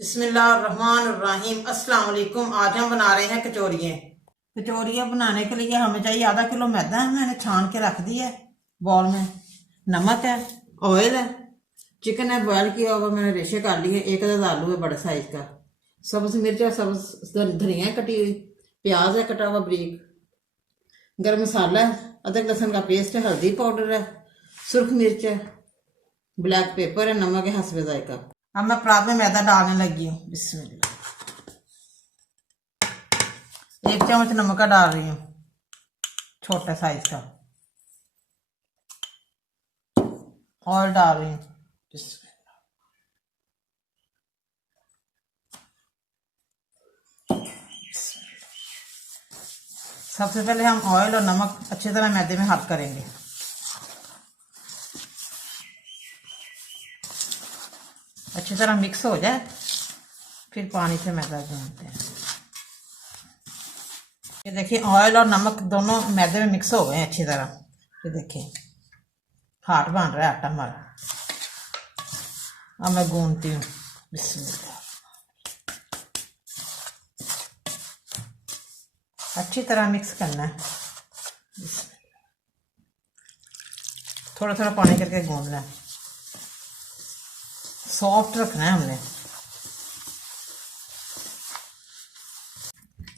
बिस्मिल्लाहिर्रहमानिर्रहीम। अस्सलाम वालेकुम। आज हम बना रहे हैं कचौरियाँ। कचौरियाँ बनाने के लिए हमें चाहिए आधा किलो मैदा है, मैंने छान के रख दिया है बॉल में। नमक है, ऑयल है, चिकन है बॉयल किया हुआ, मैंने रेशे कर लिए। एक आधा आलू है बड़े साइज का, सब्ज मिर्च है, सब्ज धनिया है कटी हुई, प्याज है कटा हुआ बारीक, गर्म मसाला है, अदरक लहसुन का पेस्ट है, हल्दी पाउडर है, सुर्ख मिर्च है, ब्लैक पेपर है, नमक है हस्बे जायका। अब मैं परात में मैदा डालने लगी हूँ। बिस्मिल्लाह। 1 चम्मच नमक का डाल रही हूँ, छोटे साइज का। ऑयल डाल रही हूँ। सबसे पहले हम ऑयल और नमक अच्छी तरह मैदे में हाथ करेंगे। अच्छी तरह मिक्स हो जाए, फिर पानी से मैदा गूंथते हैं। ये देखिए ऑयल और नमक दोनों मैदे में मिक्स हो गए हैं अच्छी तरह। ये देखिए हाथ बन रहा है आटा हमारा। अब मैं गूंथती हूँ। बिस्मिल्लाह। अच्छी तरह मिक्स करना है, थोड़ा थोड़ा पानी करके गूंथना है, सॉफ्ट रखना है हमने।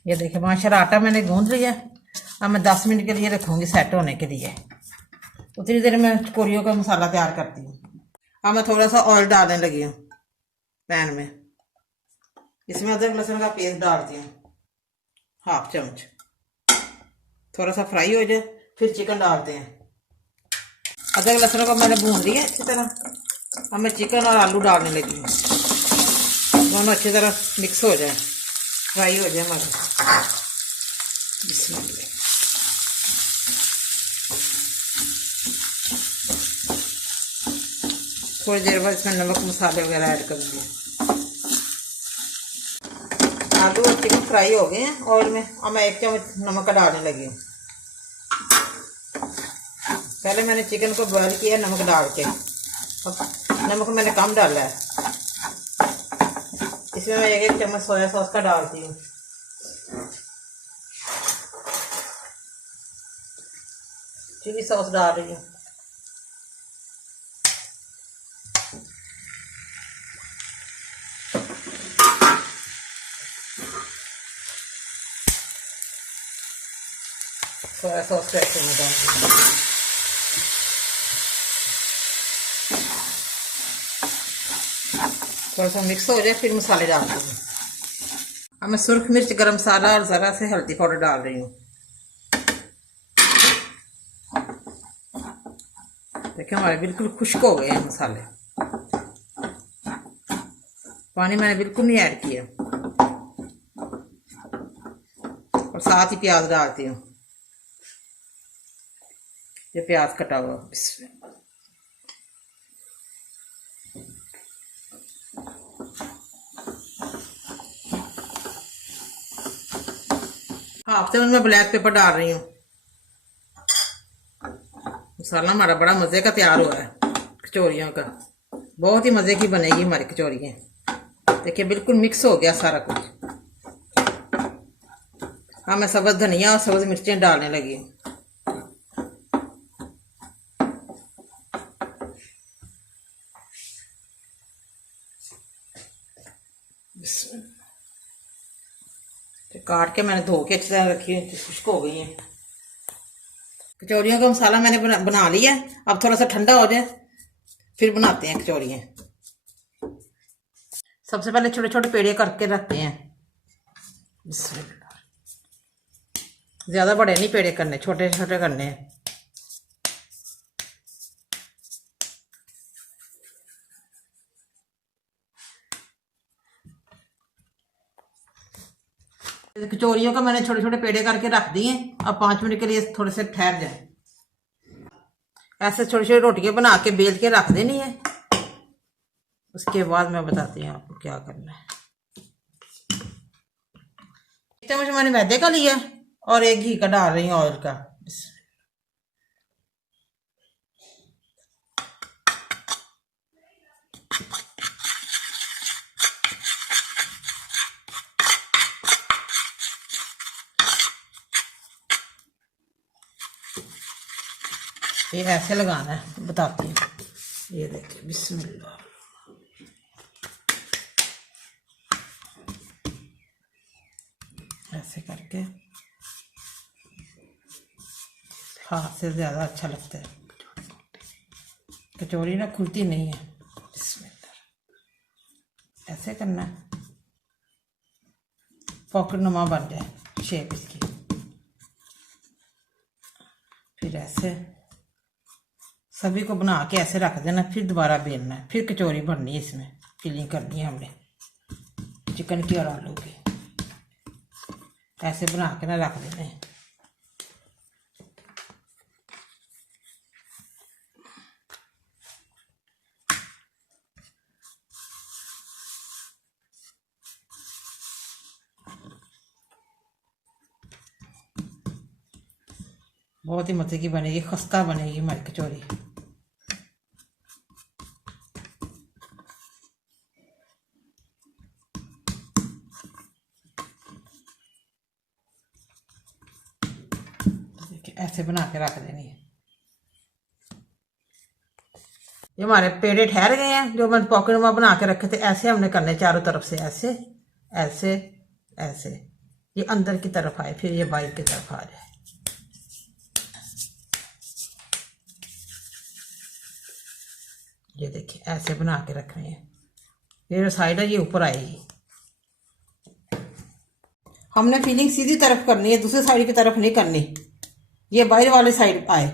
ये देखिए माशाल्लाह आटा मैंने गूंथ लिया। अब मैं 10 मिनट के लिए रखूंगी सेट होने के लिए। उतनी देर में कचौरियों का मसाला तैयार करती हूँ। अब मैं थोड़ा सा ऑयल डालने लगी हूँ पैन में। इसमें अदरक लहसुन का पेस्ट डालती हूँ, 1/2 चम्मच। थोड़ा सा फ्राई हो जाए फिर चिकन डालते हैं। अदरक लहसुन को मैंने भून लिया अच्छी तरह। अब मैं चिकन और आलू डालने लगी हूँ, दोनों अच्छी तरह मिक्स हो जाए, फ्राई हो जाए हमारा। बिस्मिल्लाह। थोड़ी देर बाद इसमें नमक मसाले वगैरह ऐड करूँगी। आलू और चिकन फ्राई हो गए हैं ऑयल में। अब मैं 1 चम्मच नमक का डालने लगी हूँ। पहले मैंने चिकन को बॉयल किया नमक डाल के, नमक मैंने कम डाला है। इसमें मैं 1 चम्मच सोया सॉस का डालती हूँ। चिली सॉस डाल रही हूँ। सोया सॉस कैसे में डालती हूँ। थोड़ा सा मिक्स हो जाए फिर मसाले डालती हूँ। अब मैं सुर्ख मिर्च, गरम मसाला और ज़रा से हल्दी पाउडर डाल रही हूँ। देखिए हमारे बिल्कुल खुश्क हो गए हैं मसाले। पानी मैंने बिल्कुल नहीं ऐड किया। और साथ ही प्याज डालती हूँ, ये प्याज कटा हुआ। हाफ चम्मच में ब्लैक पेपर डाल रही हूँ। मसाला हमारा बड़ा मज़े का तैयार हुआ है कचौरियों का। बहुत ही मज़े की बनेगी हमारी कचौरियाँ। देखिए बिल्कुल मिक्स हो गया सारा कुछ। हाँ मैं सब्ज़ धनिया और सब्ज़ मिर्चें डालने लगी। काट के मैंने धो के अच्छी तरह रखी है, खुश्क हो गई है। कचौरियों का मसाला मैंने बना लिया। अब थोड़ा सा ठंडा हो जाए फिर बनाते हैं कचौरियाँ। सबसे पहले छोटे छोटे पेड़े करके रखते हैं। ज़्यादा बड़े नहीं पेड़े करने, छोटे छोटे करने हैं। कचौरियों का मैंने छोटे छोटे पेड़े करके रख दिए। अब 5 मिनट के लिए थोड़े से ठहर जाए। ऐसे छोटी छोटी रोटियां बना के बेल के रख देनी है। उसके बाद मैं बताती हूँ आपको क्या करना है। 1 चम्मच मैंने मैदे का लिया और 1 घी का डाल रही हूँ, ऑयल का। ये ऐसे लगाना है, बताती हूँ। ये देखिए, बिस्मिल्लाह। ऐसे करके हाथ से ज़्यादा अच्छा लगता है। कचौरी ना खुलती नहीं है। बिस्मिल्लाह, ऐसे करना है, पॉकेट नुमा बन जाए शेप इसकी। फिर ऐसे सभी को बना के ऐसे रख देना, फिर दोबारा बेलना है, फिर कचौरी भरनी है। इसमें फिलिंग करनी है हमने चिकन की और आलू की। ऐसे बना के ना रख देने हैं। बहुत ही मजे की बनेगी, खस्ता बनेगी हमारी कचौरी। देखिए, ऐसे बना के रख देनी है। ये हमारे पेड़े ठहर गए हैं, जो मैंने पॉकेट में बना के रखे थे। ऐसे हमने करने चारों तरफ से, ऐसे ऐसे ऐसे, ये अंदर की तरफ आए, फिर ये बाहर की तरफ आ जाए। ये देखिए, ऐसे बना के रखने हैं। ये जो साइड है ये ऊपर आएगी। हमने फिलिंग सीधी तरफ करनी है, दूसरी साइड की तरफ नहीं करनी। ये बाहर वाले साइड आए।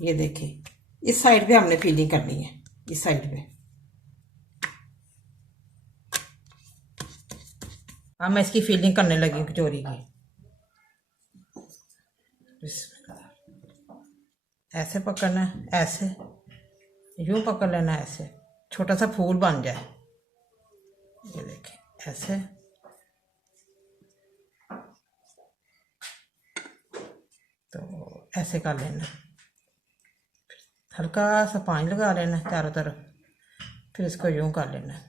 ये देखिए, इस साइड पे हमने फिलिंग करनी है, इस साइड पे। अब मैं इसकी फिलिंग करने लगी कचौरी की। ऐसे पकड़ना है, ऐसे यूं पकड़ लेना है, ऐसे छोटा सा फूल बन जाए। ये देखिए, ऐसे तो ऐसे कर लेना। हल्का सा पानी लगा लेना चारों तरफ, फिर इसको यूं कर लेना।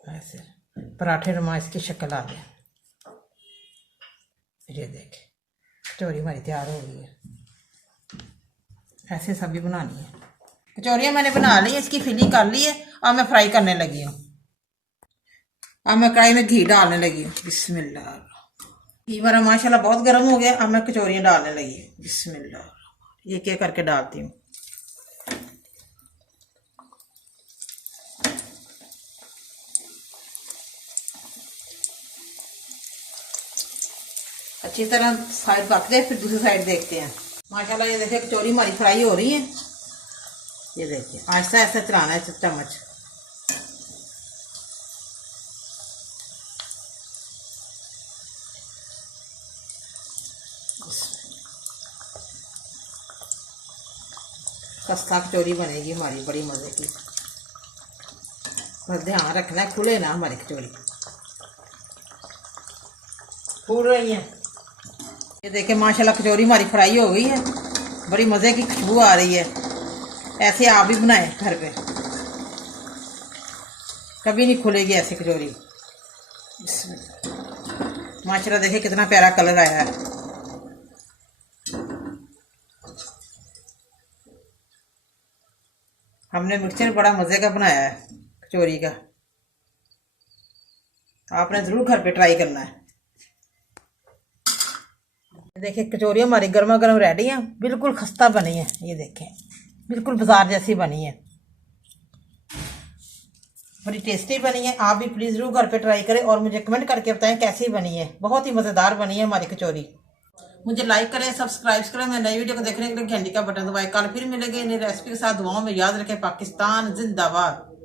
ऐसे पराठे नुमा इसकी शक्ल आ गया। ये देखिए, कचौरी हमारी तैयार हो गई है। ऐसे सभी बनानी है। कचौरियाँ मैंने बना ली है, इसकी फिलिंग कर ली है। अब मैं फ्राई करने लगी हूँ। अब मैं कढ़ाई में घी डालने लगी हूँ। बिस्मिल्लाह। घी मेरा माशाल्लाह बहुत गर्म हो गया। अब मैं कचौरियाँ डालने लगी हूँ। बिस्मिल्लाह। ये क्या करके डालती हूँ। अच्छी तरह साइड पक दे, फिर दूसरी साइड देखते हैं। माशाल्लाह ये देखिए, कचौरी हमारी फ्राई हो रही है। ये देखिए, आहिस्ता आहिस्ता चलाना है चम्मच। खस्ता कचौरी बनेगी हमारी, बड़ी मज़े की। बस ध्यान रखना है खुले ना हमारी कचौरी। फूल रही है। ये देखिए, माशाल्लाह कचौरी हमारी फ्राई हो गई है। बड़ी मज़े की खुशबू आ रही है। ऐसे आप भी बनाएं घर पे, कभी नहीं खुलेगी ऐसी कचौरी। माशाल्लाह देखिए कितना प्यारा कलर आया है। हमने मिक्सचर बड़ा मज़े का बनाया है कचौरी का। आपने ज़रूर घर पे ट्राई करना है। देखिए, कचौरी हमारी गर्मा गर्म रेडी है, बिल्कुल खस्ता बनी है। ये देखें, बिल्कुल बाजार जैसी बनी है, बड़ी टेस्टी बनी है। आप भी प्लीज़ ज़रूर घर पे ट्राई करें और मुझे कमेंट करके बताएं कैसी बनी है। बहुत ही मज़ेदार बनी है हमारी कचौरी। मुझे लाइक करें, सब्सक्राइब करें। मैं नई वीडियो को देखने के लिए घंटी का बटन दबाएं। कल फिर मिलेंगे नई रेसिपी के साथ। दुआओं में याद रखें। पाकिस्तान जिंदाबाद।